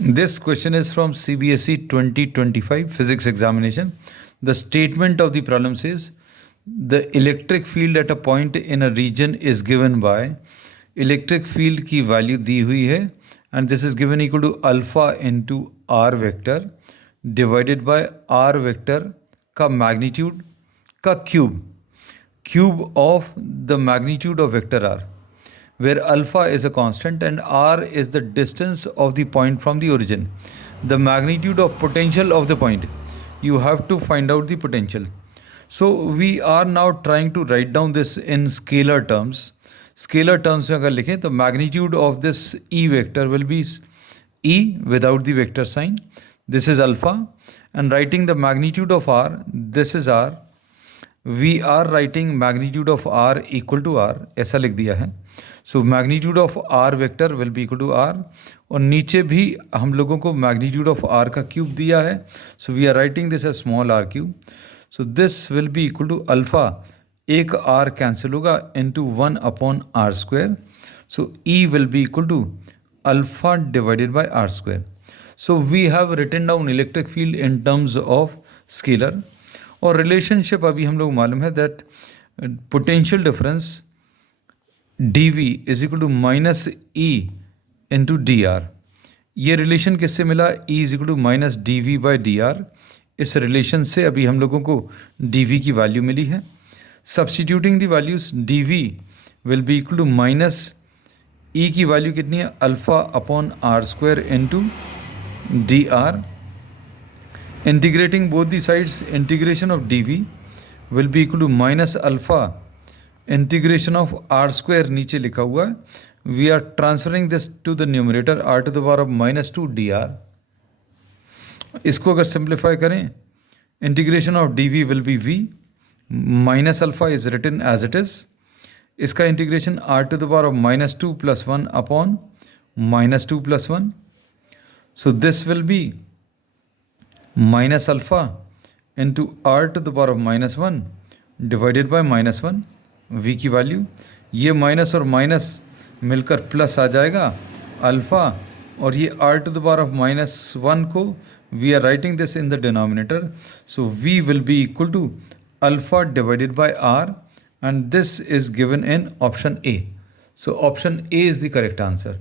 This question is from CBSE 2025 physics examination. The statement of the problem says the electric field at a point in a region is given by electric field की value दी हुई है and this is given equal to alpha into r vector divided by r vector का magnitude का cube of the magnitude of vector r, where alpha is a constant and r is the distance of the point from the origin. The magnitude of potential of the point. You have to find out the potential. So we are now trying to write down this in scalar terms. Scalar terms में अगर लिखें तो magnitude of this E vector will be E without the vector sign. This is alpha, and writing the magnitude of r, this is r. We are writing magnitude of r equal to r, ऐसा लिख दिया है. So magnitude of r vector will be equal to r, और नीचे भी हम लोगों को magnitude of r का cube दिया है. So we are writing this as small r cube. So this will be equal to alpha, एक r cancel होगा into 1 upon r square. So E will be equal to alpha divided by r square. So we have written down electric field in terms of scalar. और relationship अभी हम लोग मालूम है that potential difference dV is equal to minus E into D R. ये relation किससे मिला? E is equal to minus D V by D R. इस रिलेशन से अभी हम लोगों को dV की वैल्यू मिली है. Substituting the values dV will be equal to minus E की वैल्यू कितनी है? Alpha upon R square into D R. Integrating both the sides, integration of dV will be equal to minus alpha integration of r square नीचे लिखा हुआ है. We are transferring this to the numerator r to the power of minus 2 dr. इसको अगर simplify करें, integration of dV will be v, minus alpha is written as it is. इसका integration r to the power of minus 2 plus 1 upon minus 2 plus 1. So this will be minus alpha into r to the power of minus 1 divided by minus 1. v की value, ये minus और minus मिलकर plus आ जाएगा alpha, और ये r to the power of minus 1 को we are writing this in the denominator. So v will be equal to alpha divided by r, and this is given in option A. So option A is the correct answer.